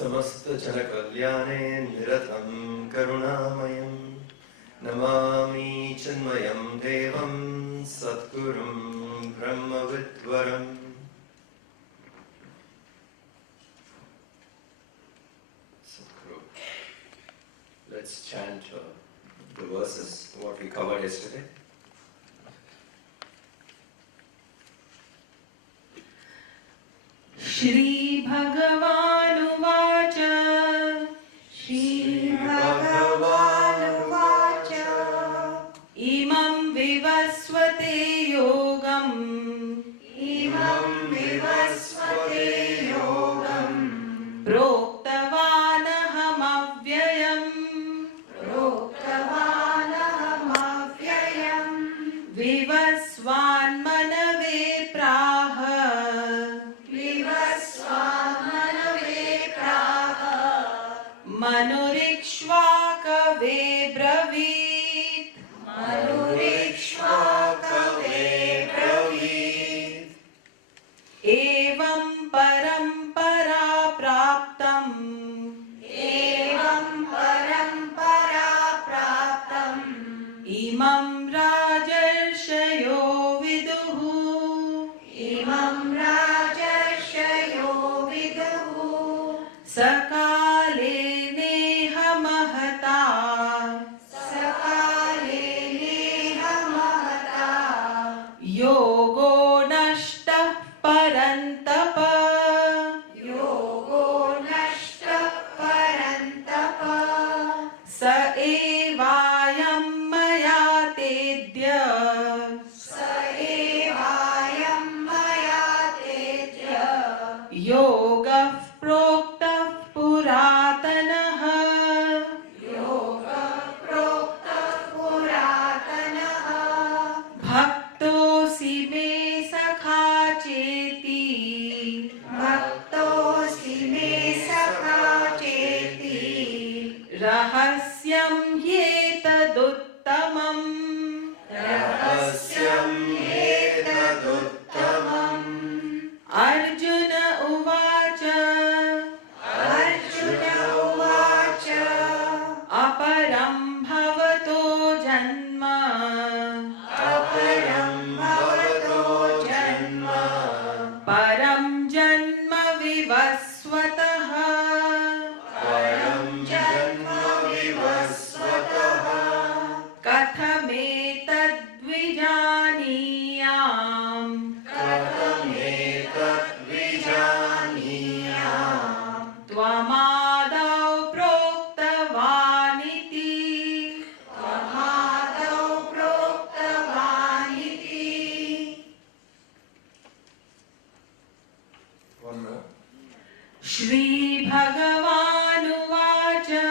समस्त जनकल्याणे निरतं करुणामयं नमामि चिन्मयं देवं सद्गुरुं ब्रह्मविद्वरम्. Let's chant the verses, what we covered yesterday. Shri Bhagavanuvāca Shri Bhagavanuvāca Imam vivasvate yogam Imam vivasvate yogam Proktavanaham avyayam Proktavanaham avyayam Vivasvan manave praha Manurikshvakave bravit Manurikshvakave bravit Evam parampara praptam Evam parampara praptam Imam rajarshayo viduhu Imam rajarshayo viduhu Sakale Yogo nashtah parantapa Yogo nashtah parantapa Sa evayam maya tedya Sa evayam maya tedya Yogah proktah puratanah Yogah proktah puratanah Bhaktosi me sakha cheti Bhaktosi me sakha cheti Rahasyam yetaduttamam Rahasyam yetaduttamam Arjuna uvaca Arjuna uvaca Aparam bhavato janma Aparam bhavato janma Param janma vivasvataha Param janma vivasvataha Kathametad vijaniyam Kathametad vijaniyam Tvamadau proktavaniti Tvamadau proktavaniti. One more. Shri Bhagavanuvāca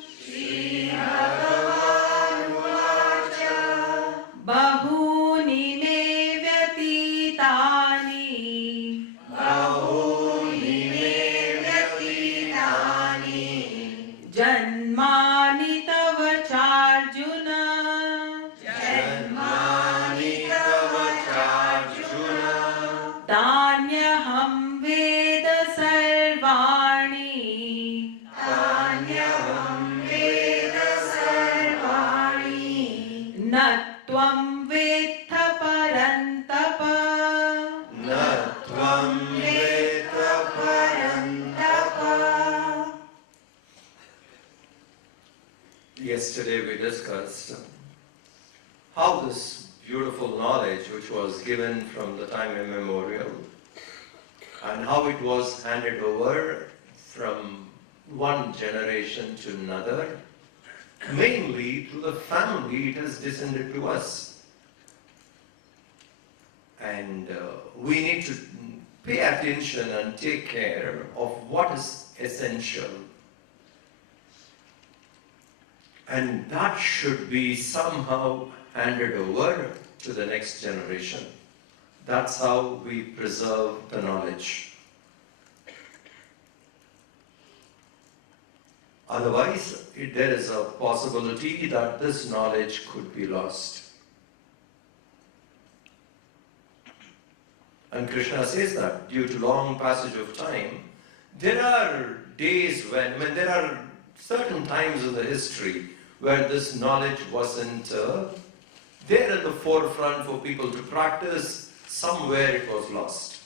Shri Bhagavanuvāca Bahūni me vyatitani Bahūni me vyatitani Janmani tava charjuna Janmani tava charjuna Tanyaham veda sarvani Tanyaham veda sarvani Natvam vetha parantapa Natvam vetha parantapa. Yesterday we discussed how this beautiful knowledge which was given from the time immemorial and how it was handed over from one generation to another, mainly through the family it has descended to us. And we need to pay attention and take care of what is essential. And that should be somehow handed over to the next generation. That's how we preserve the knowledge. Otherwise, there is a possibility that this knowledge could be lost. And Krishna says that due to long passage of time, There are days when there are certain times in the history where this knowledge wasn't there at the forefront for people to practice. Somewhere it was lost.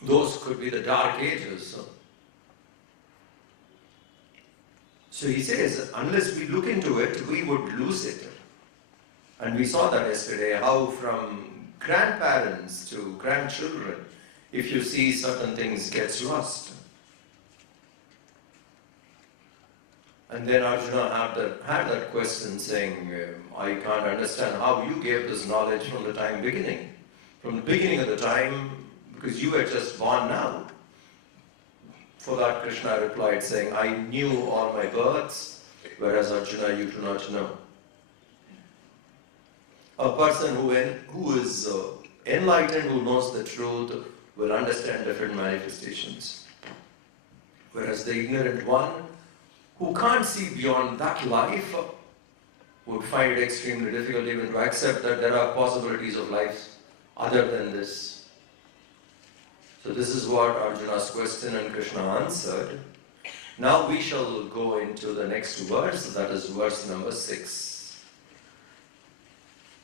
Those could be the dark ages. So he says, unless we look into it, we would lose it. And we saw that yesterday, how from grandparents to grandchildren, if you see certain things gets lost. And then Arjuna had that question saying, I can't understand how you gave this knowledge from the beginning. From the beginning of the time, because you were just born now. For that Krishna replied saying, I knew all my births, whereas Arjuna, you do not know. A person who is enlightened, who knows the truth, will understand different manifestations. Whereas the ignorant one, who can't see beyond that life, would find it extremely difficult even to accept that there are possibilities of life other than this. So this is what Arjuna's question and Krishna answered. Now we shall go into the next verse, that is verse number 6.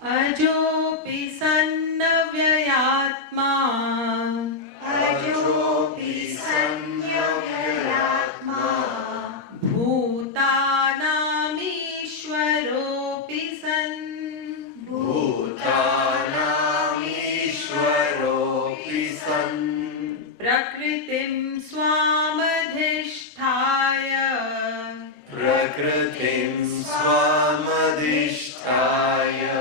Ajopi sannavyayatma Ajopi sannavyayatma Bhutanamishwaropi san Bhutanamishwaropi san Prakritim swamadhisthaya Prakritim swamadhisthaya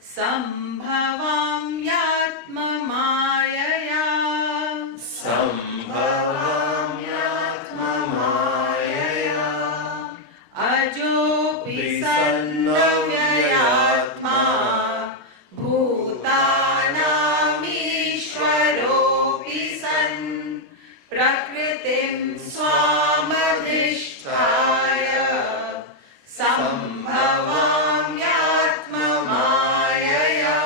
Sambhavam yatma mayaya Sambhavam yatma mayaya Ajopi sannavyayatma Bhutanamishwaropi san Prakritim swamadhisthaya Sambhavam yatma mayaya.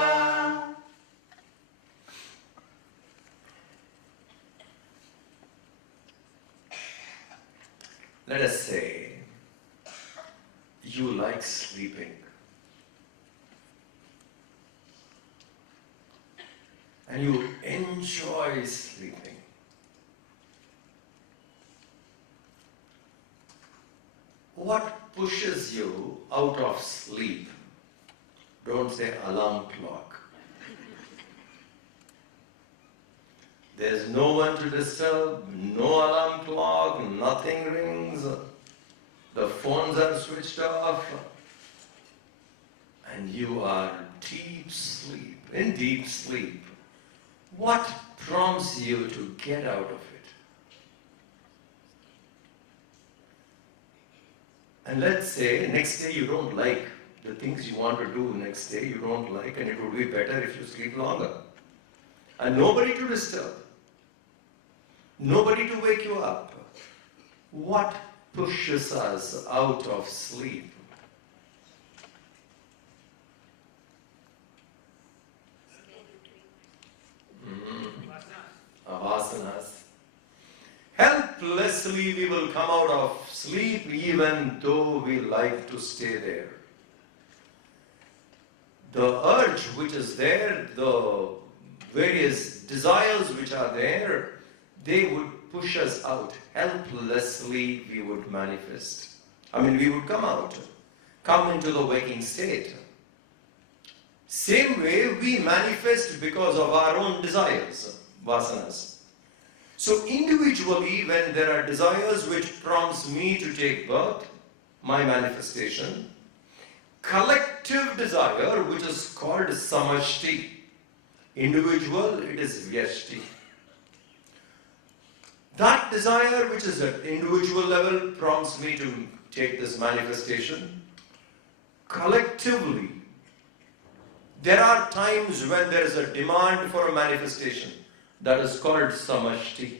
Let us say you like sleeping. And you enjoy sleeping. What pushes you out of sleep? Don't say alarm clock. There's no one to disturb, no alarm clock, nothing rings, the phones are switched off, and you are in deep sleep. What prompts you to get out of it? And let's say next day you don't like the things you want to do next day, you don't like, and it would be better if you sleep longer. And nobody to disturb. Nobody to wake you up. What pushes us out of sleep? Vasanas. Helplessly we will come out of sleep even though we like to stay there. The urge which is there, the various desires which are there, they would push us out. Helplessly we would manifest. We would come into the waking state. Same way we manifest because of our own desires, vasanas. So individually, when there are desires which prompts me to take birth, my manifestation, collective desire which is called samashti. Individual, it is vyashti. That desire which is at individual level prompts me to take this manifestation. Collectively, there are times when there is a demand for a manifestation. That is called samashti.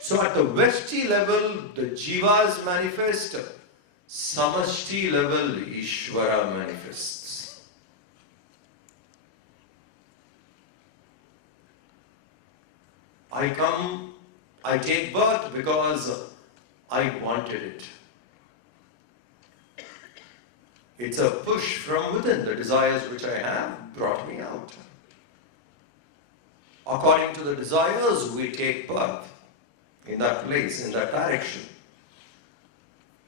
So at the Veshti level, the jivas manifest. Samashti level, Ishvara manifests. I come, I take birth because I wanted it. It's a push from within. The desires which I have brought me out. According to the desires, we take birth in that place, in that direction.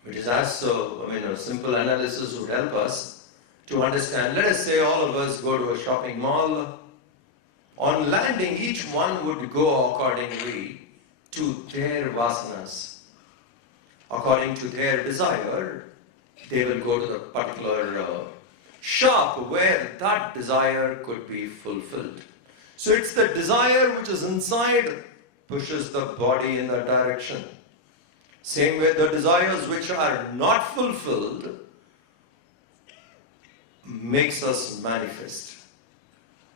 Which is as a simple analysis would help us to understand. Let us say all of us go to a shopping mall. On landing, each one would go accordingly to their vasanas. According to their desire, they will go to the particular shop where that desire could be fulfilled. So it's the desire which is inside pushes the body in that direction. Same way the desires which are not fulfilled makes us manifest.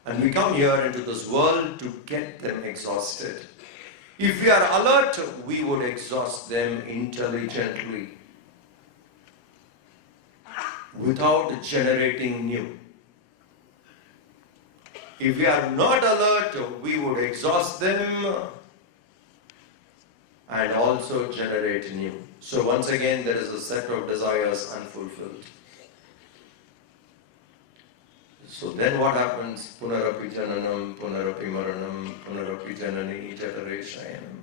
And we come here into this world to get them exhausted. If we are alert, we would exhaust them intelligently without generating new. If we are not alert, we would exhaust them and also generate new. So once again, there is a set of desires unfulfilled. So then what happens? Punarapi jananam, punarapi maranam, punarapi janani jatare shayanam.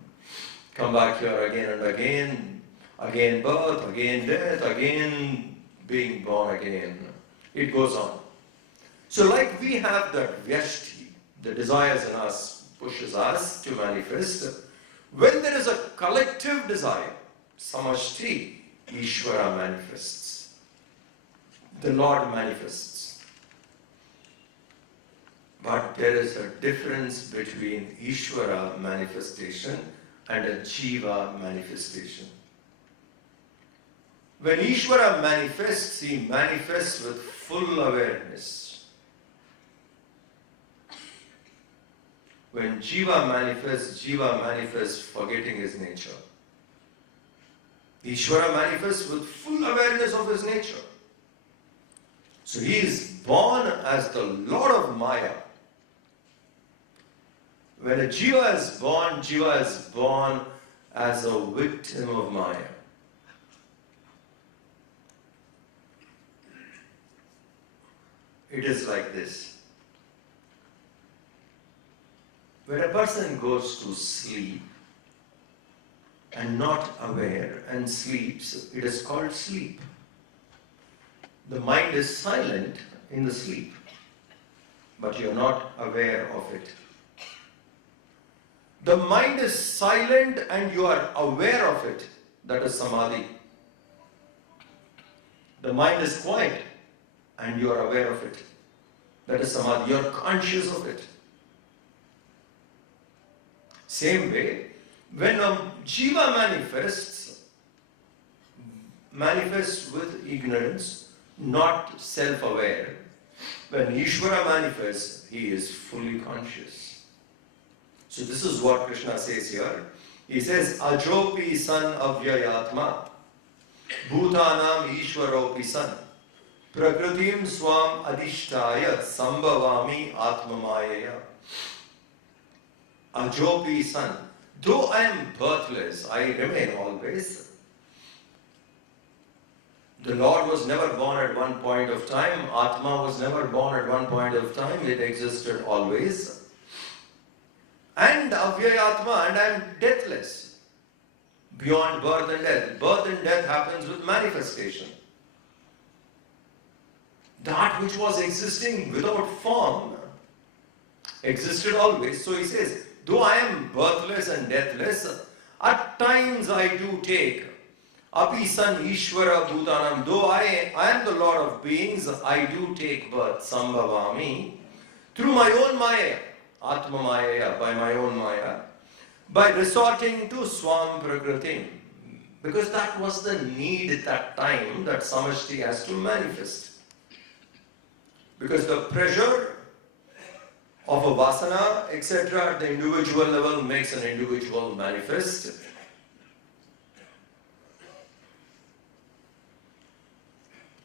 Come back here again and again birth, again death, again being born again. It goes on. So like we have that vyashti, the desires in us pushes us to manifest. When there is a collective desire, samashti, Ishvara manifests. The Lord manifests. But there is a difference between Ishvara manifestation and a Jiva manifestation. When Ishvara manifests, he manifests with full awareness. When Jiva manifests forgetting his nature. Ishvara manifests with full awareness of his nature. So he is born as the Lord of Maya. When a Jiva is born as a victim of Maya. It is like this. When a person goes to sleep and not aware and sleeps, it is called sleep. The mind is silent in the sleep, but you are not aware of it. The mind is silent and you are aware of it. That is samadhi. The mind is quiet and you are aware of it. That is samadhi. You are conscious of it. Same way, when a jiva manifests with ignorance, not self-aware. When Ishvara manifests, he is fully conscious. So this is what Krishna says here. He says, Ajopi san avyayatma, bhutanam ishvaropi san, prakritim swam adhishtaya sambhavami atmamayaya. Ajopi san, though I am birthless, I remain always. The Lord was never born at one point of time. Atma was never born at one point of time. It existed always. And Avyayatma, and I am deathless. Beyond birth and death. Birth and death happens with manifestation. That which was existing without form existed always. So he says, though I am birthless and deathless, at times I do take Api san Ishvara Bhutanam, though I am the Lord of beings, I do take birth, Sambhavami, through my own Maya, Atma Maya, by my own Maya, by resorting to Swam Prakritim. Because that was the need at that time that Samashti has to manifest. Because the pressure of a vasana, etc., at the individual level makes an individual manifest.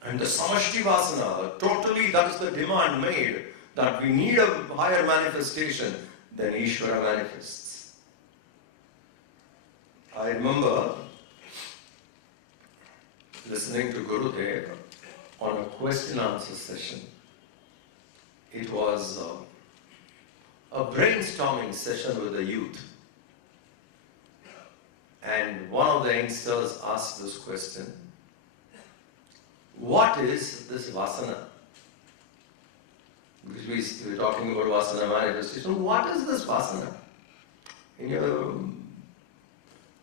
And the samashti vasana, totally that is the demand made, that we need a higher manifestation than Ishvara manifests. I remember listening to Gurudev on a question answer session. It was a brainstorming session with the youth. And one of the youngsters asked this question: what is this vasana? Because we were talking about vasana manifestation. What is this vasana? In your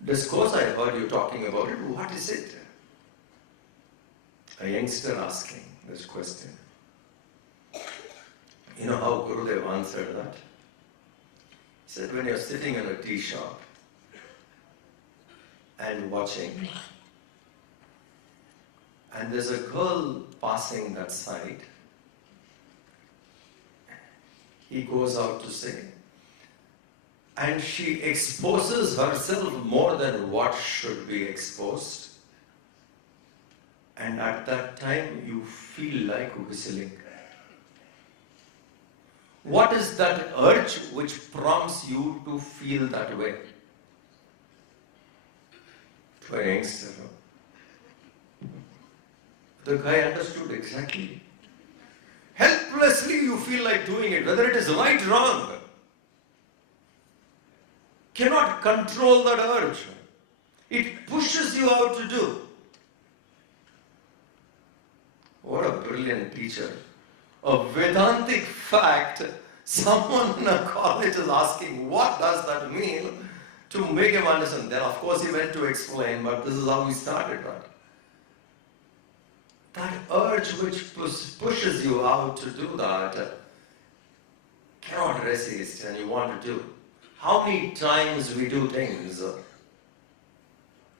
discourse, I heard you talking about it. What is it? A youngster asking this question. You know how Gurudev answered that? He said, when you're sitting in a tea shop and watching, and there's a girl passing that side, he goes out to sing, and she exposes herself more than what should be exposed, and at that time you feel like whistling. What is that urge which prompts you to feel that way? To a youngster, the guy understood exactly. Helplessly you feel like doing it, whether it is right or wrong. Cannot control that urge. It pushes you out to do. What a brilliant teacher. A Vedantic fact, someone in a college is asking, what does that mean? To make him understand. Then of course he went to explain, but this is how he started, right? That urge which pushes you out to do that, cannot resist and you want to do. How many times we do things?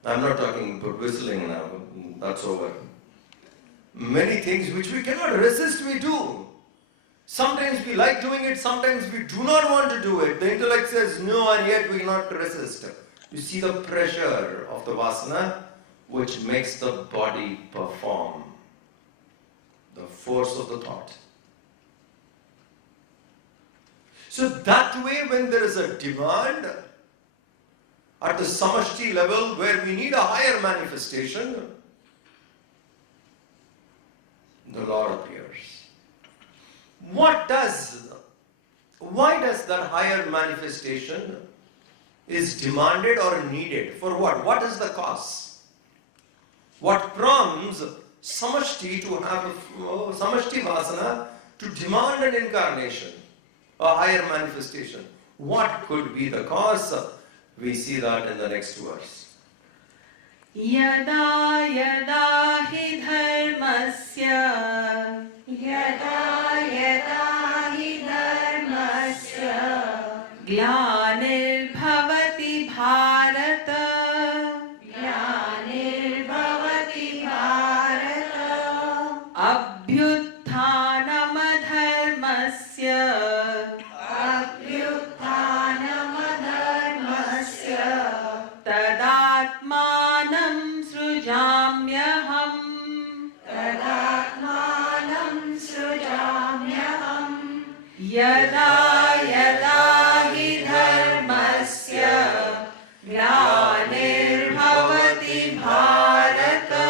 I'm not talking about whistling now, that's over. Many things which we cannot resist, we do. Sometimes we like doing it, sometimes we do not want to do it. The intellect says no, and yet we cannot resist. You see the pressure of the vasana which makes the body perform. The force of the thought. So that way, when there is a demand at the samashti level where we need a higher manifestation, the Lord appears. Why does that higher manifestation is demanded or needed? For what? What is the cause? What prompts samashti to have samashti vasana to demand an incarnation, a higher manifestation? What could be the cause? We see that in the next verse. Yada yada hi dharmasya glanir bhavati bharata abhyuthanam dharmasya tadatmanam srujamyaham yada yada hi dharmasya glanir bhavati bharata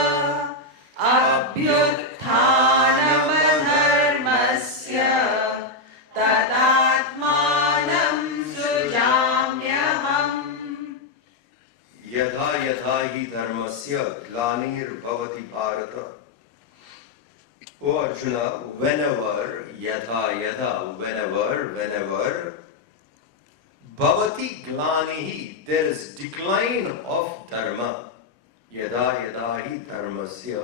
abhyuthanam dharmasya tadatmanam srujamyaham. Yadha yadha hi dharmasya glanir bhavati bharata. O Arjuna, whenever, whenever, bhavati glanihi, there is decline of dharma. Yada yada hi dharmasya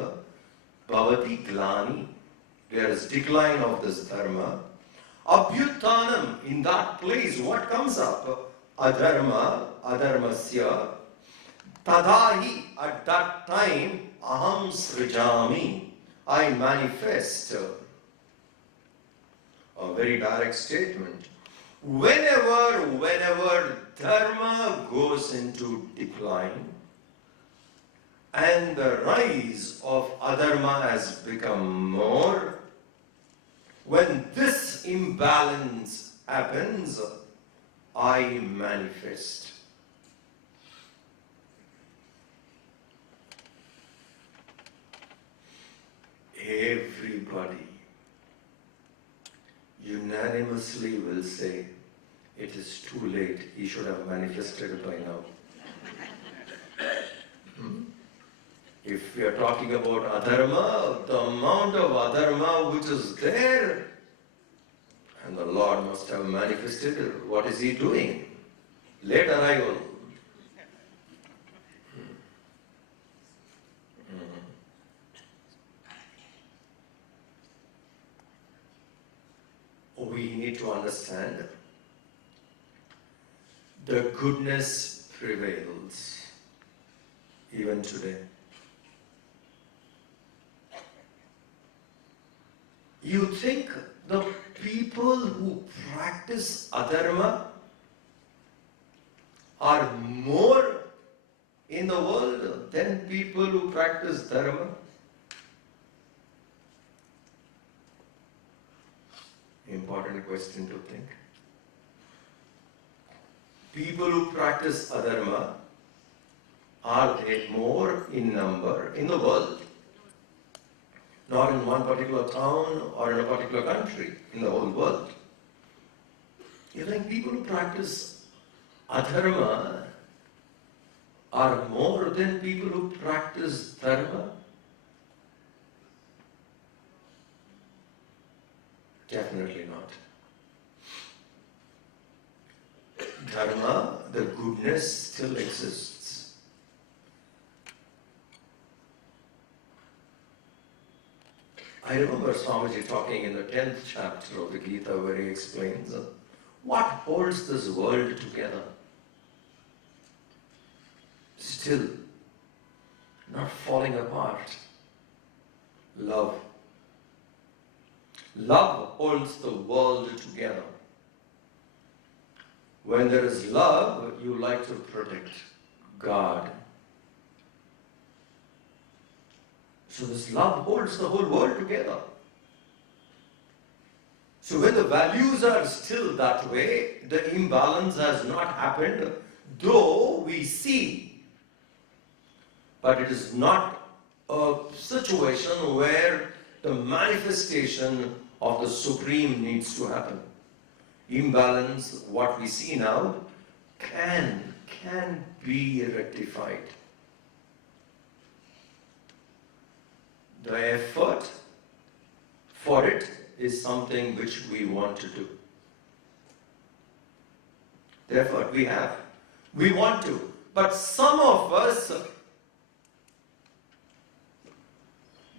bhavati glani, there is decline of this dharma. Abhyuthanam, in that place, what comes up? Adharmasya. Tadahi, at that time, aham srijami, I manifest. A very direct statement. Whenever dharma goes into decline and the rise of adharma has become more, when this imbalance happens, I manifest. everybody unanimously will say, it is too late, he should have manifested by now. If we are talking about adharma, the amount of adharma which is there, and the Lord must have manifested, what is he doing? Late arrival. We need to understand the goodness prevails even today. You think the people who practice adharma are more in the world than people who practice dharma? Important question to think. People who practice adharma, are they more in number in the world? Not in one particular town or in a particular country, in the whole world. You think people who practice adharma are more than people who practice dharma? Definitely not. Dharma, the goodness, still exists. I remember Swamiji talking in the 10th chapter of the Gita where he explains what holds this world together. Still, not falling apart. Love. Love holds the world together. When there is love, you like to protect God. So this love holds the whole world together. So when the values are still that way, the imbalance has not happened, though we see. But it is not a situation where the manifestation of the Supreme needs to happen. Imbalance, what we see now, can be rectified. The effort for it is something which we want to do. The effort we have, we want to. But some of us,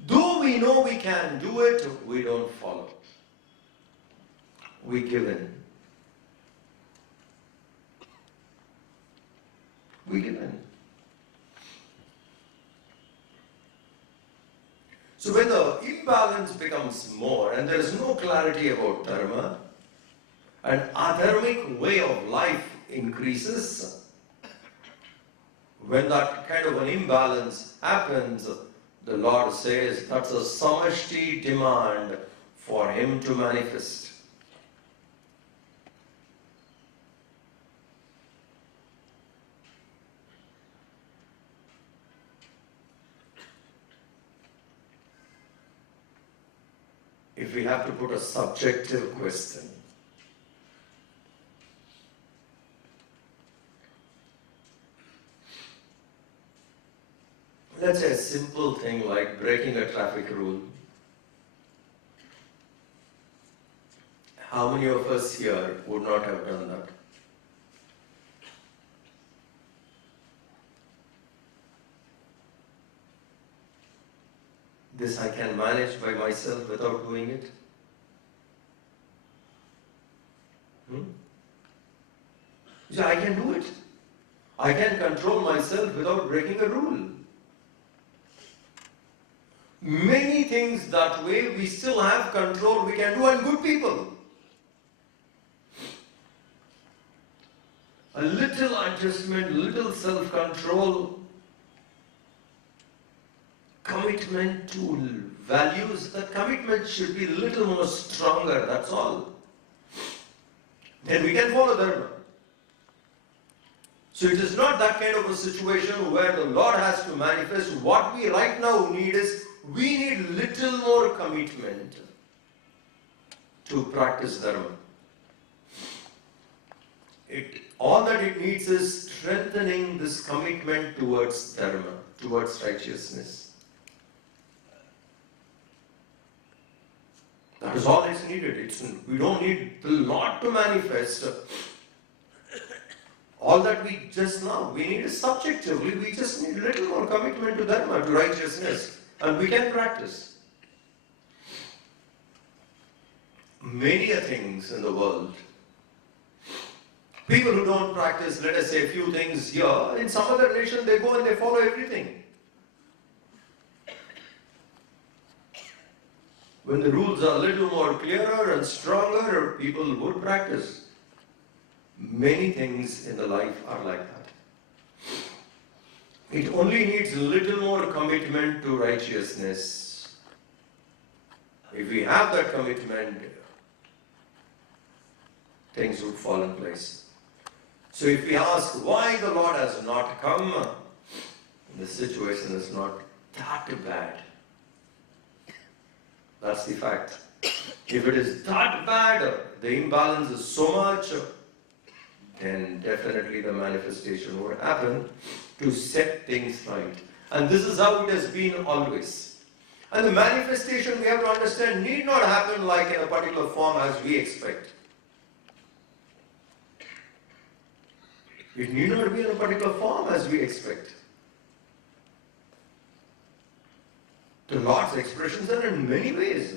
though we know we can do it, we don't follow. We give in. We give in. So when the imbalance becomes more and there is no clarity about dharma, an adharmic way of life increases, when that kind of an imbalance happens, the Lord says that's a samashti demand for Him to manifest. If we have to put a subjective question, let's say a simple thing like breaking a traffic rule. How many of us here would not have done that? This I can manage by myself without doing it. So I can do it. I can control myself without breaking a rule. Many things that way we still have control, we can do, and good people. A little adjustment, little self-control, commitment to values, that commitment should be a little more stronger, that's all. Then we can follow dharma. So it is not that kind of a situation where the Lord has to manifest. What we right now need is we need little more commitment to practice dharma. All that it needs is strengthening this commitment towards dharma, towards righteousness. That is all that's needed. We don't need a lot to manifest. All that we just now, we need is subjectively, we just need a little more commitment to dharma, to righteousness, and we can practice. Many things in the world. People who don't practice, let us say, a few things here, in some other nation they go and they follow everything. When the rules are a little more clearer and stronger, people would practice. Many things in the life are like that. It only needs a little more commitment to righteousness. If we have that commitment, things would fall in place. So if we ask why the Lord has not come, the situation is not that bad. That's the fact. If it is that bad, the imbalance is so much, then definitely the manifestation would happen to set things right. And this is how it has been always. And the manifestation, we have to understand, need not happen like in a particular form as we expect. It need not be in a particular form as we expect. The Lord's expressions are in many ways.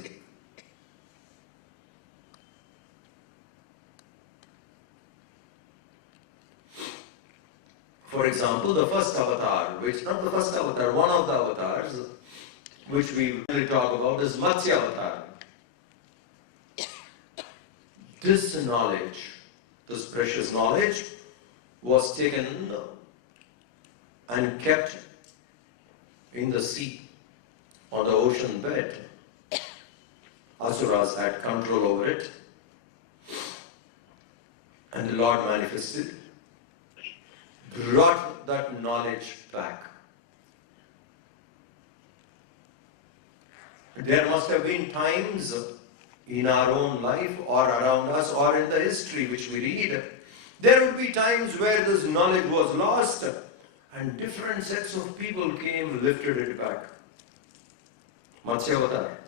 For example, the first avatar, one of the avatars, which we really talk about is Matsya avatar. This knowledge, this precious knowledge, was taken and kept in the sea, on the ocean bed. Asuras had control over it, and the Lord manifested, brought that knowledge back. There must have been times in our own life or around us or in the history which we read, there would be times where this knowledge was lost and different sets of people came, lifted it back. Matsya Avatar.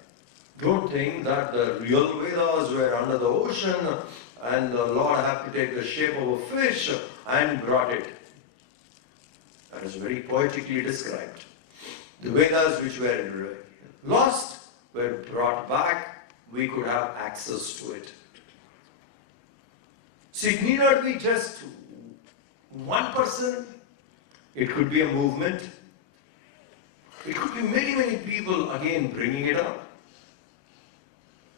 Don't think that the real Vedas were under the ocean and the Lord had to take the shape of a fish and brought it. That is very poetically described. The Vedas which were lost were brought back. We could have access to it. So it need not be just one person. It could be a movement. It could be many, many people again bringing it up.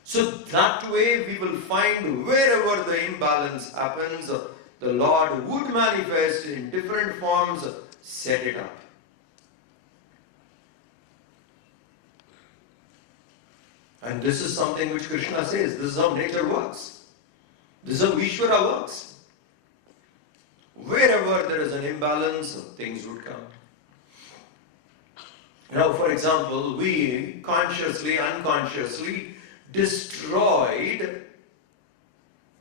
So that way we will find wherever the imbalance happens, the Lord would manifest in different forms, set it up. And this is something which Krishna says, this is how nature works. This is how Ishvara works. Wherever there is an imbalance, things would come. Now, for example, we consciously, unconsciously destroyed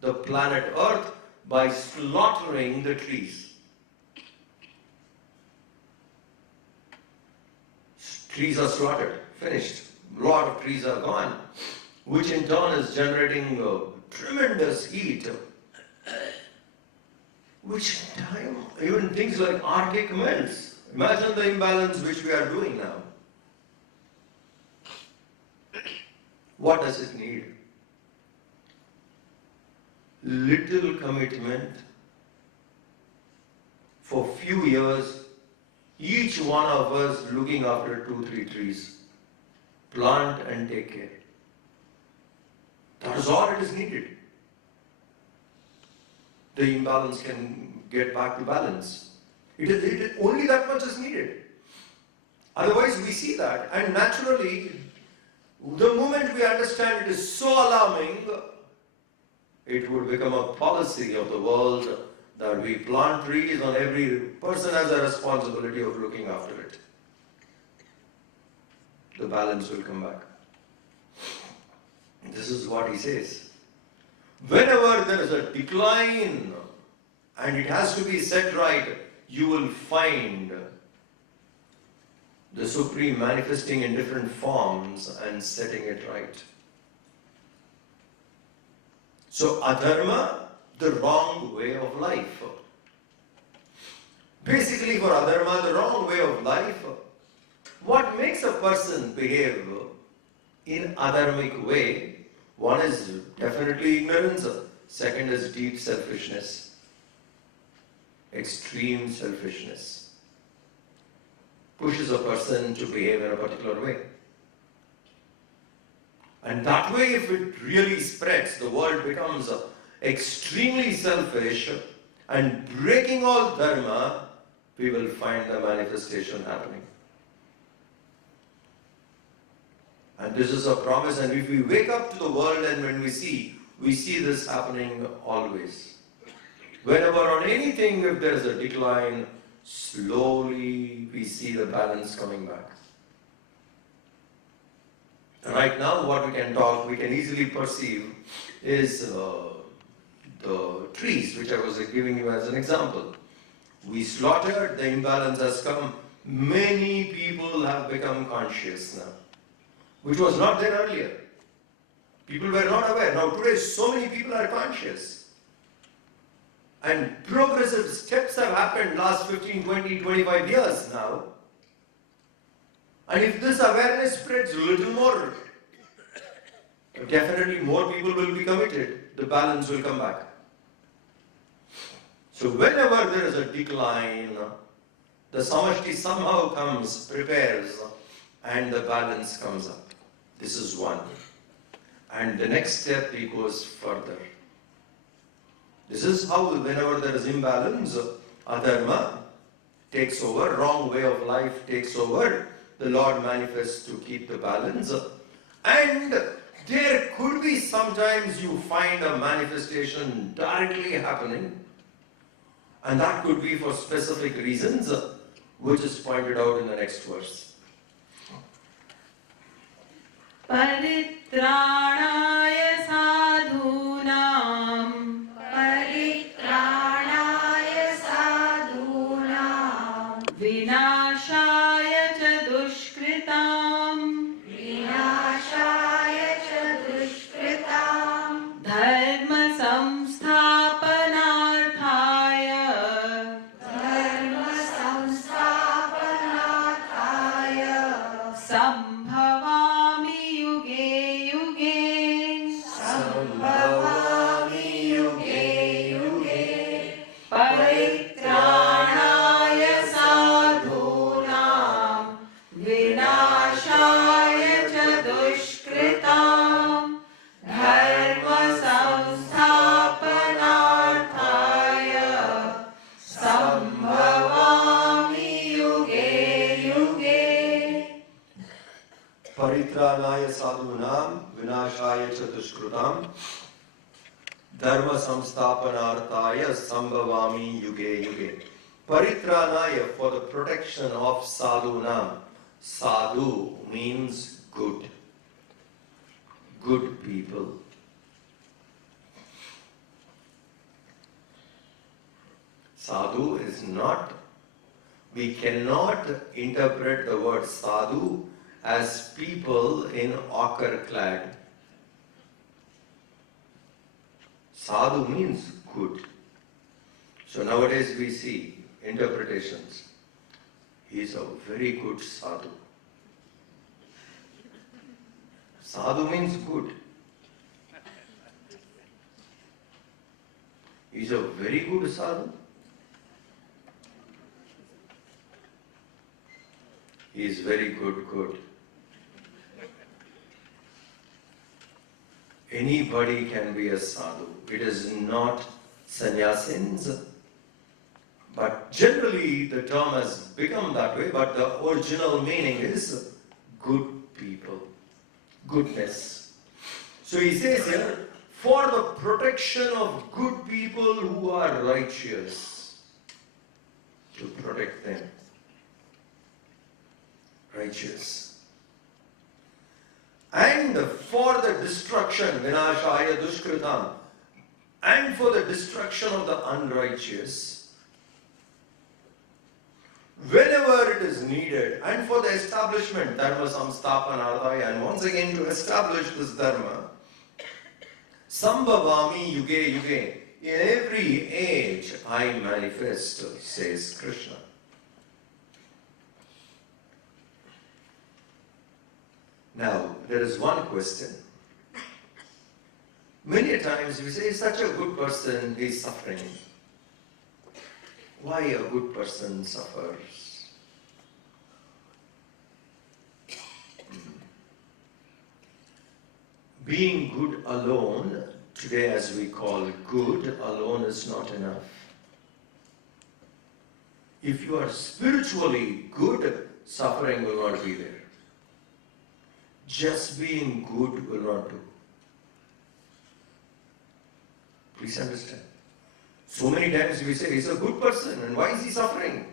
the planet Earth by slaughtering the trees. Trees are slaughtered, finished. A lot of trees are gone, which in turn is generating tremendous heat. Which time, even things like Arctic melts. Imagine the imbalance which we are doing now. What does it need? Little commitment for few years, each one of us looking after 2-3 trees. Plant and take care. That is all it is needed. The imbalance can get back to balance. Only that much is needed. Otherwise we see that, and naturally the moment we understand it is so alarming, it would become a policy of the world that we plant trees and every person has a responsibility of looking after it. the balance will come back. This is what he says. Whenever there is a decline and it has to be set right, you will find the Supreme manifesting in different forms and setting it right. So adharma, the wrong way of life. Basically for adharma, the wrong way of life, what makes a person behave in adharmic way? One is definitely ignorance, second is deep selfishness, extreme selfishness. Pushes a person to behave in a particular way. And that way, if it really spreads, the world becomes extremely selfish, and breaking all dharma, we will find the manifestation happening. And this is a promise, and if we wake up to the world and when we see this happening always. Whenever on anything, if there is a decline, slowly we see the balance coming back. Right now, what we can easily perceive is the trees, which I was giving you as an example. We slaughtered, the imbalance has come. Many people have become conscious now, which was not there earlier. People were not aware. Now today, so many people are conscious. And progressive steps have happened last 15, 20, 25 years now. And if this awareness spreads a little more, definitely more people will be committed. The balance will come back. So whenever there is a decline, the samashti somehow comes, prepares, and the balance comes up. This is one. And the next step, he goes further. This is how whenever there is imbalance, adharma takes over, wrong way of life takes over, the Lord manifests to keep the balance. And there could be sometimes you find a manifestation directly happening, and that could be for specific reasons, which is pointed out in the next verse. Paritrāṇāya sadhūnām, Paritrāṇāya sadhūnām, Vināṣāya ca duṣkritāṃ, Vināṣāya ca duṣkritāṃ, Dharma samsthapanārthāya, Dharma samsthapanārthāya, Sambhavāmi yuge yuge, Sambhavāmi yuge yuge, Paritrāṇāya sadhūnām, Vināṣāya ca duṣkritāṃ, Dharma samsthapanārthāya, Sambhavāmi yuge yuge. Paritrāṇāya sadhūnām, vināṣāya ca duṣkritāṃ, dharma samsthapanārthāya, sambhavāmi yuge yuge. Paritrāṇāya, for the protection of sadhūnām. Sadhu means good. Good people. Sadhu is not, we cannot interpret the word sadhu as people in ochre clad. Sadhu means good. So nowadays we see interpretations. He is a very good sadhu. Sadhu means good. He is a very good sadhu. He is very good. Anybody can be a sadhu. It is not sannyasins, but generally the term has become that way, but the original meaning is good people, goodness. So he says here, for the protection of good people who are righteous, to protect them. Righteous. and for the destruction, vinashaya dushkritam, and for the destruction of the unrighteous, whenever it is needed, and for the establishment, dharma samsthapanarthaya, and once again to establish this dharma, sambhavami yuge yuge, in every age I manifest, says Krishna. Now, there is one question. Many a times we say, such a good person is suffering. Why a good person suffers? Being good alone, today as we call good, alone is not enough. If you are spiritually good, suffering will not be there. Just being good will not do. Please understand. So many times we say, he's a good person, and why is he suffering?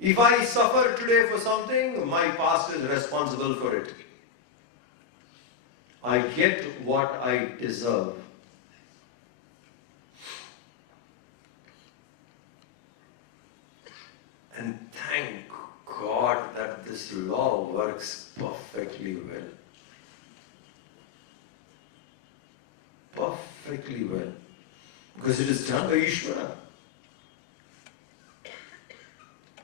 If I suffer today for something, my past is responsible for it. I get what I deserve. And thank God that this law works perfectly well. Perfectly well. Because it is done by Ishvara.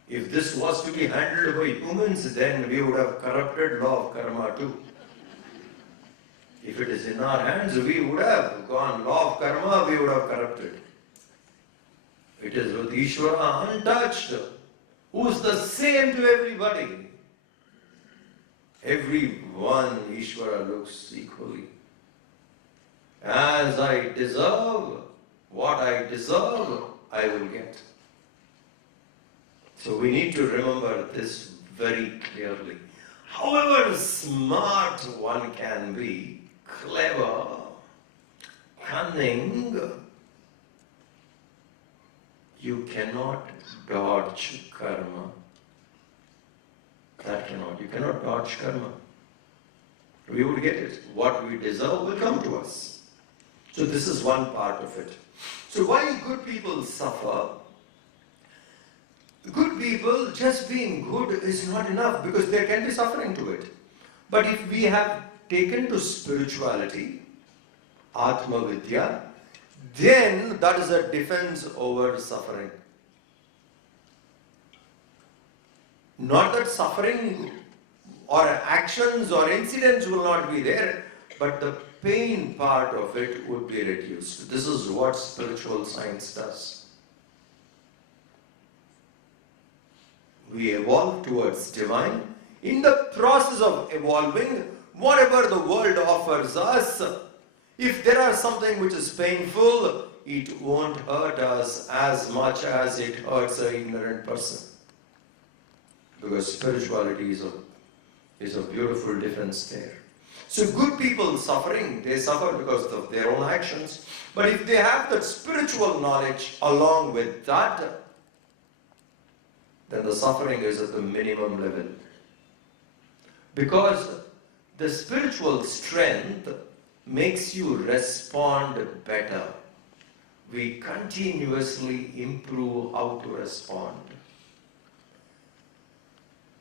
If this was to be handled by humans, then we would have corrupted law of karma too. If it is in our hands, we would have gone law of karma, we would have corrupted. It is with Ishvara untouched, who is the same to everybody. Everyone Ishvara looks equally. As I deserve, what I deserve, I will get. So we need to remember this very clearly. However smart one can be, clever, cunning, you cannot dodge karma. That cannot. You cannot dodge karma. We will get it. What we deserve will come to us. So this is one part of it. So why good people suffer? Good people, just being good is not enough because there can be suffering to it. But if we have taken to spirituality, Atma Vidya, then that is a defense over suffering. Not that suffering or actions or incidents will not be there, but the pain part of it would be reduced. This is what spiritual science does. We evolve towards divine. In the process of evolving, whatever the world offers us, if there are something which is painful, it won't hurt us as much as it hurts an ignorant person. Because spirituality is a beautiful difference there. So good people suffering, they suffer because of their own actions. But if they have that spiritual knowledge along with that, then the suffering is at the minimum level. Because the spiritual strength makes you respond better. We continuously improve how to respond.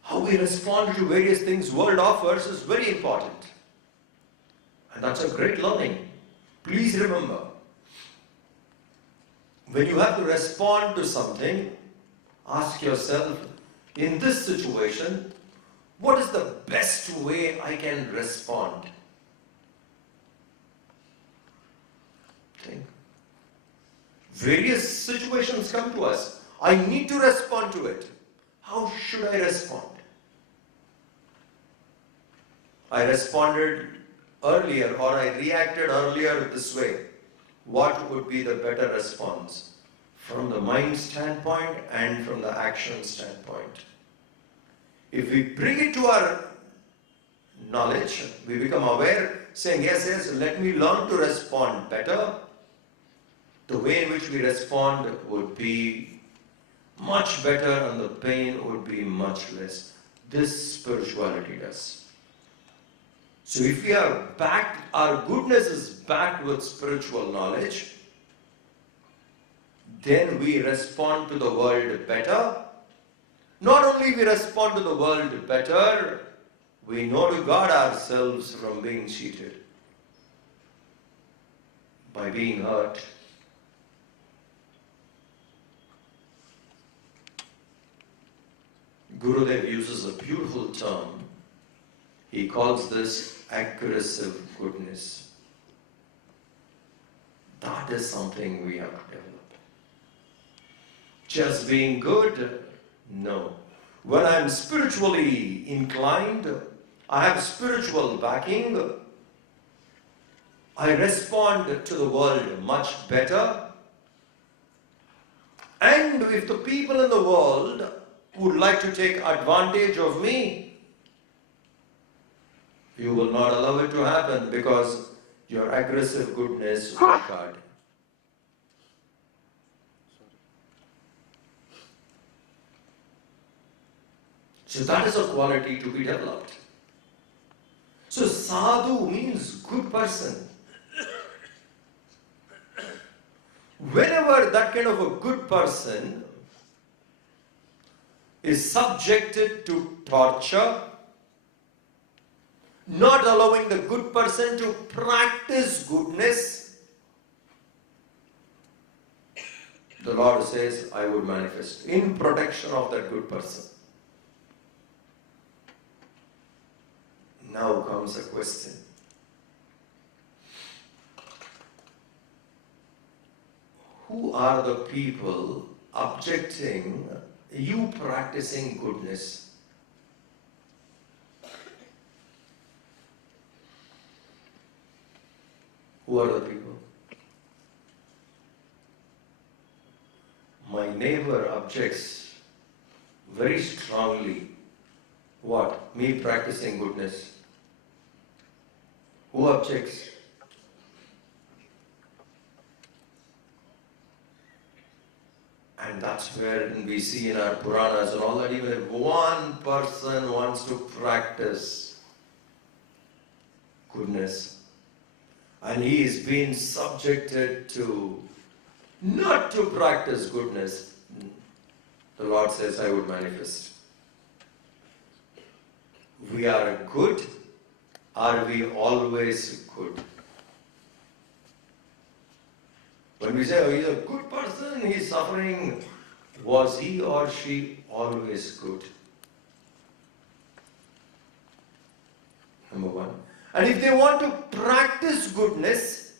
How we respond to various things world offers is very important. And that's a great learning. Please remember, when you have to respond to something, ask yourself, in this situation, what is the best way I can respond? Think. Various situations come to us. I need to respond to it. How should I respond? I responded earlier or I reacted earlier this way. What would be the better response? From the mind standpoint and from the action standpoint. If we bring it to our knowledge, we become aware, saying, yes, let me learn to respond better. The way in which we respond would be much better and the pain would be much less. This spirituality does. So if we are backed, our goodness is backed with spiritual knowledge, then we respond to the world better. Not only we respond to the world better, we know to guard ourselves from being cheated, by being hurt. Gurudev uses a beautiful term. He calls this aggressive goodness. That is something we have to develop. Just being good? No. When I am spiritually inclined, I have spiritual backing, I respond to the world much better. And if the people in the world would like to take advantage of me, you will not allow it to happen because your aggressive goodness will guard. So that is a quality to be developed. So sadhu means good person. Whenever that kind of a good person is subjected to torture, not allowing the good person to practice goodness, the Lord says, I would manifest in protection of that good person. Now comes a question. Who are the people objecting you practicing goodness? Who are the people? My neighbor objects very strongly. What? Me practicing goodness. Who objects? And that's where we see in our Puranas and all that even if one person wants to practice goodness and he is being subjected to not to practice goodness, the Lord says, I would manifest. We are good. Are we always good? When we say, oh, he's a good person, he's suffering, was he or she always good? Number one. And if they want to practice goodness,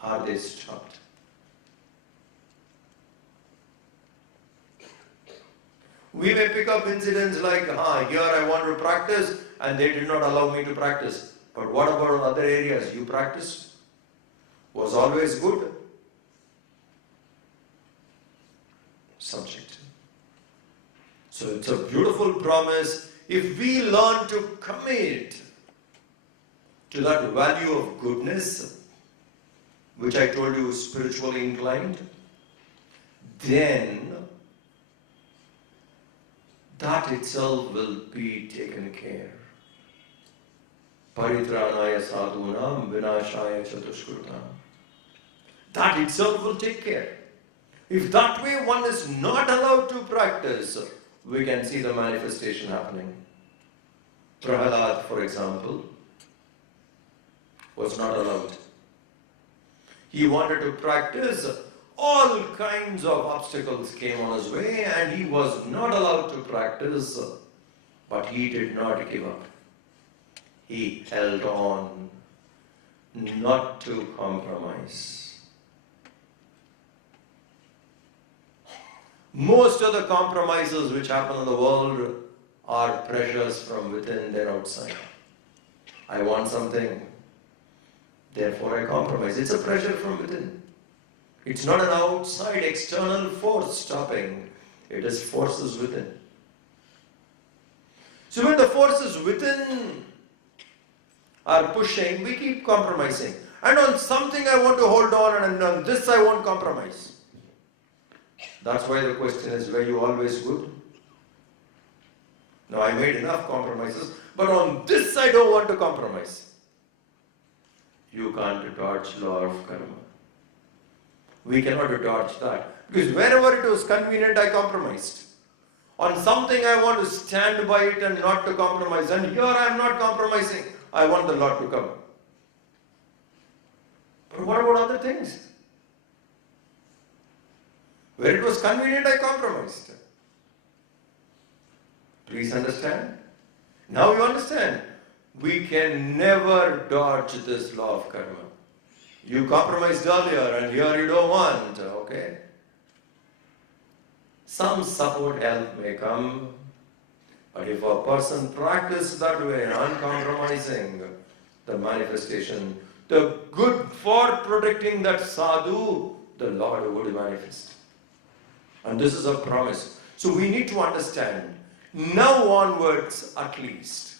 are they stopped? We may pick up incidents like, here I want to practice and they did not allow me to practice. But what about other areas you practiced? Was always good? Subject. So it's a beautiful promise. If we learn to commit to that value of goodness, which I told you is spiritually inclined, then that itself will be taken care. Paritranaya sadhunam vinashaya chadushkrutam. That itself will take care. If that way one is not allowed to practice, we can see the manifestation happening. Prahalad, for example, was not allowed. He wanted to practice, all kinds of obstacles came on his way and he was not allowed to practice, but he did not give up. He held on not to compromise. Most of the compromises which happen in the world are pressures from within and outside. I want something, therefore I compromise. It's a pressure from within. It's not an outside external force stopping. It is forces within. So when the forces within are pushing, we keep compromising. And on something I want to hold on and on this I won't compromise. That's why the question is, were you always good? No, I made enough compromises, but on this I don't want to compromise. You can't dodge law of karma. We cannot dodge that. Because wherever it was convenient, I compromised. On something I want to stand by it and not to compromise. And here I am not compromising. I want the Lord to come. But what about other things? Where it was convenient, I compromised. Please understand? Now you understand. We can never dodge this law of karma. You compromised earlier and here you don't want, okay? Some support help may come, but if a person practices that way, uncompromising, the manifestation, the good for protecting that sadhu, the Lord would manifest. And this is a promise. So we need to understand, now onwards at least.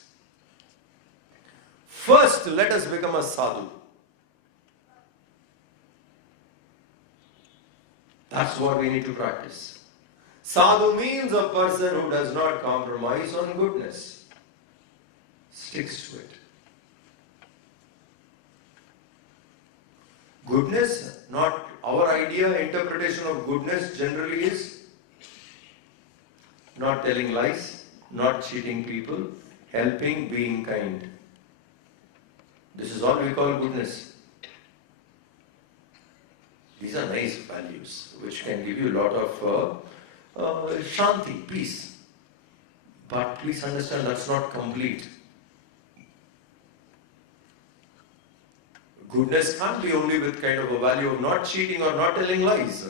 First, let us become a sadhu. That's what we need to practice. Sadhu means a person who does not compromise on goodness, sticks to it. Goodness, not our idea, interpretation of goodness generally is not telling lies, not cheating people, helping, being kind. This is what we call goodness. These are nice values which can give you a lot of shanti, peace. But please understand that's not complete. Goodness can't be only with kind of a value of not cheating or not telling lies.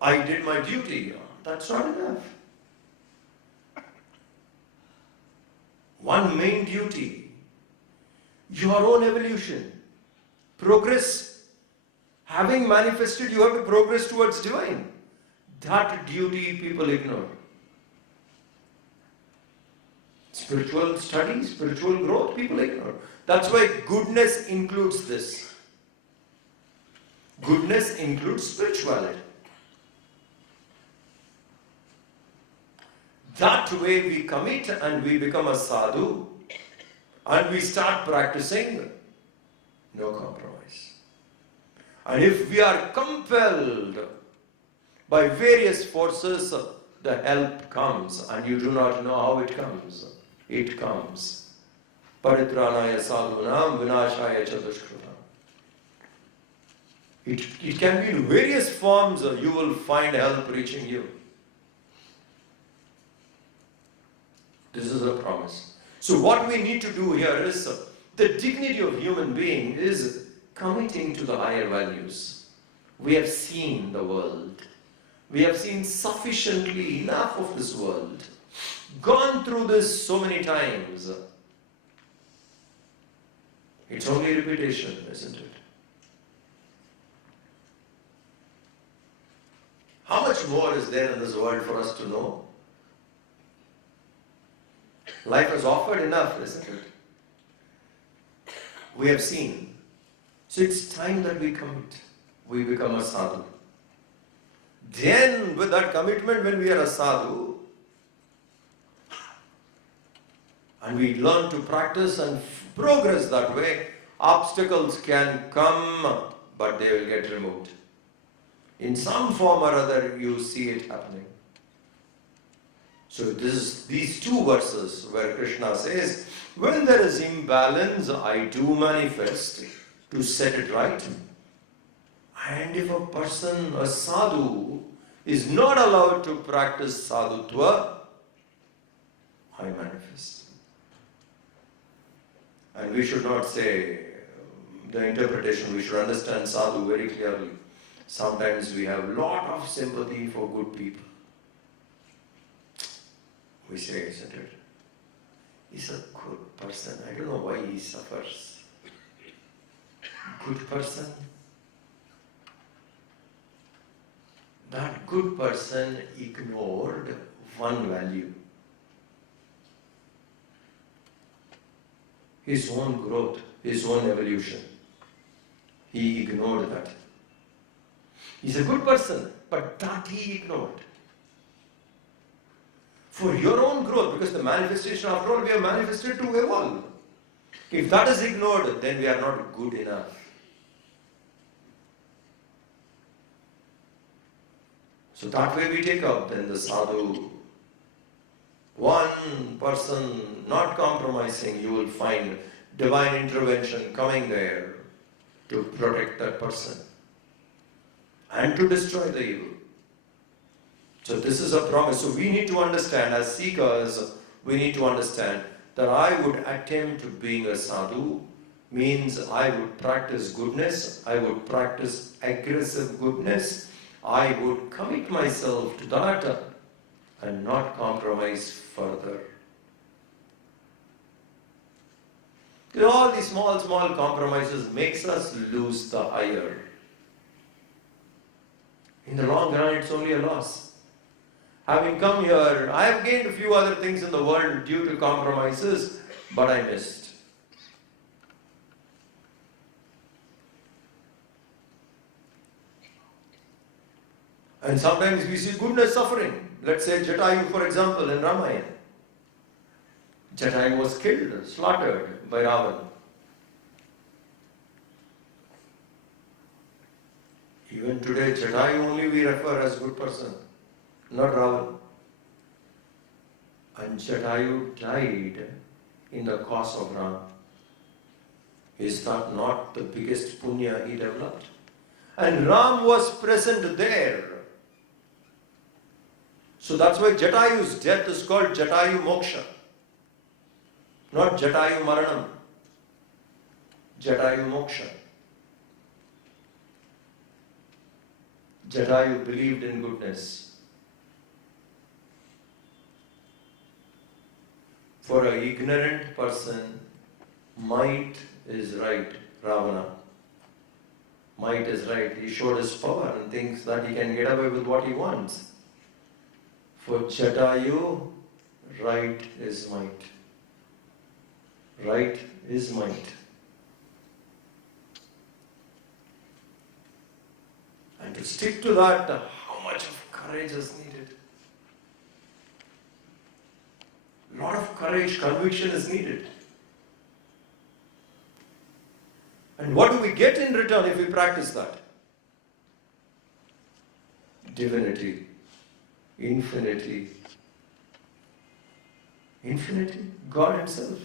I did my duty. That's not enough. One main duty, your own evolution, progress. Having manifested, you have to progress towards divine. That duty people ignore. Spiritual study, spiritual growth, people ignore. That's why goodness includes this. Goodness includes spirituality. That way we commit and we become a sadhu and we start practicing no compromise. And if we are compelled by various forces, the help comes and you do not know how it comes. It comes. Paritranaya sadhunam vinashaya chadushkritam. It can be in various forms. You will find help reaching you. This is a promise. So what we need to do here is, the dignity of human being is committing to the higher values. We have seen the world. We have seen sufficiently enough of this world. Gone through this so many times. It's only repetition, isn't it? How much more is there in this world for us to know? Life has offered enough, isn't it? We have seen. So it's time that we commit. We become a sadhu. Then with that commitment, when we are a sadhu, and we learn to practice and progress that way, obstacles can come, but they will get removed. In some form or other, you see it happening. So these two verses where Krishna says, when there is imbalance, I do manifest to set it right. And if a person, a sadhu, is not allowed to practice sadhutva, I manifest. And we should not say the interpretation, we should understand sadhu very clearly. Sometimes we have a lot of sympathy for good people. We say, isn't it? He's a good person. I don't know why he suffers. Good person. That good person ignored one value. His own growth, his own evolution. He ignored that. He's a good person, but that he ignored. for your own growth, because the manifestation, after all, we are manifested to evolve. If that is ignored, then we are not good enough. So that way we take up then the sadhu. One person not compromising, you will find divine intervention coming there to protect that person and to destroy the evil. So this is a promise. So we need to understand, as seekers, we need to understand that I would attempt being a sadhu means I would practice goodness, I would practice aggressive goodness, I would commit myself to that and not compromise further. All these small compromises makes us lose the higher. In the long run, it's only a loss. Having come here, I have gained a few other things in the world due to compromises, but I missed. And sometimes we see goodness suffering. Let's say Jatayu, for example, in Ramayana. Jatayu was killed, slaughtered by Ravana. Even today, Jatayu only we refer as good person, not Ravana. And Jatayu died in the cause of Ram. Is that not the biggest punya he developed? And Ram was present there. So that's why Jatayu's death is called Jatayu Moksha. Not Jatayu Maranam. Jatayu Moksha. Jatayu believed in goodness. For an ignorant person, might is right, Ravana. Might is right. He showed his power and thinks that he can get away with what he wants. For Jatayu, right is might. Right is might. And to stick to that, how much of courage is needed? A lot of courage, conviction is needed. And what do we get in return if we practice that? Divinity. Infinity. Infinity? God Himself.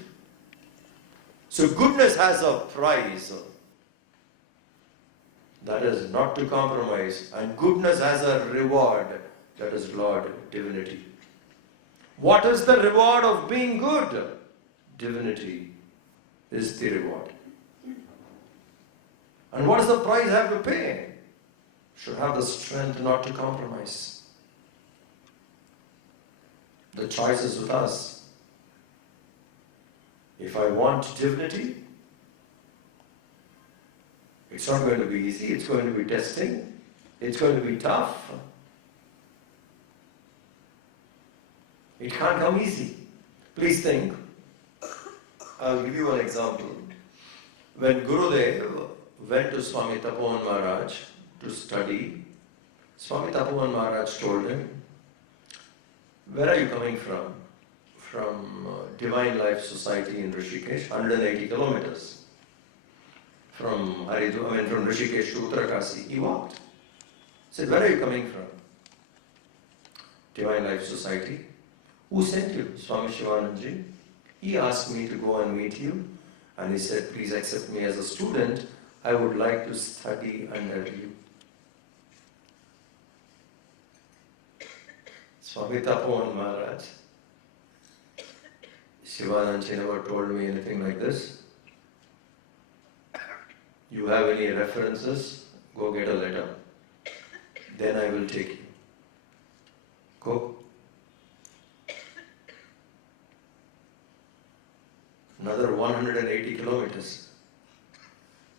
So goodness has a price. That is not to compromise. And goodness has a reward. That is Lord, divinity. What is the reward of being good? Divinity is the reward. And what is the price I have to pay? Should have the strength not to compromise. The choice is with us. If I want divinity, it's not going to be easy, it's going to be testing, it's going to be tough. It can't come easy. Please think. I'll give you an example. When Gurudev went to Swami Tapovan Maharaj to study, Swami Tapovan Maharaj told him, "Where are you coming from?" From Divine Life Society in Rishikesh, 180 kilometers. From Rishikesh to Uttarakasi. He walked. Said, "Where are you coming from?" Divine Life Society. "Who sent you?" Swami Shivanandaji. "He asked me to go and meet you. And he said, please accept me as a student. I would like to study under you." Swami Tapovan Maharaj. Shivanandaji never told me anything like this. You have any references? Go get a letter. Then I will take you. Go. Another 180 kilometers.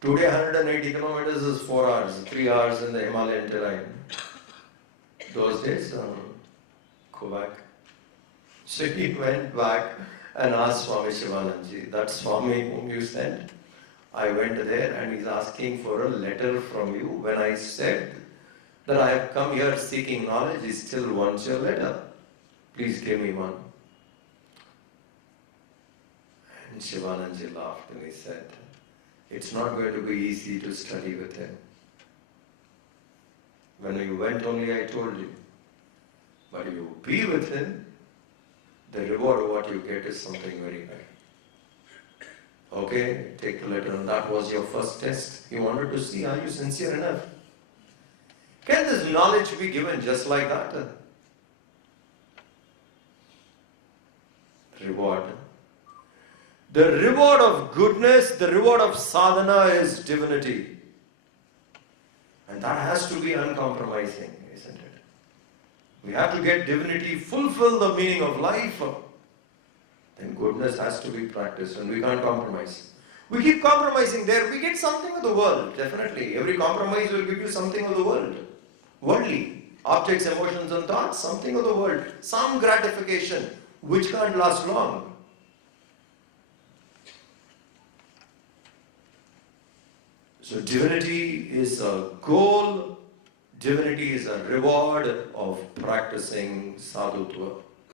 Today 180 kilometers is 4 hours, 3 hours in the Himalayan terrain. Those days, go back. So he went back and asked Swami Shivanandaji, "That Swami whom you sent?" I went there and he's asking for a letter from you. When I said that I have come here seeking knowledge, he still wants your letter. Please give me one. And Shivananji laughed and he said, it's not going to be easy to study with him. When you went only I told you. But you be with him, the reward of what you get is something very high. Okay, take the letter, and that was your first test. You wanted to see, are you sincere enough? Can this knowledge be given just like that? Reward. The reward of goodness, the reward of sadhana is divinity. And that has to be uncompromising, isn't it? We have to get divinity, fulfill the meaning of life. Then goodness has to be practiced and we can't compromise. We keep compromising there, we get something of the world, definitely. Every compromise will give you something of the world. Worldly. Objects, emotions and thoughts, something of the world. Some gratification, which can't last long. So divinity is a goal, divinity is a reward of practicing sadhutva.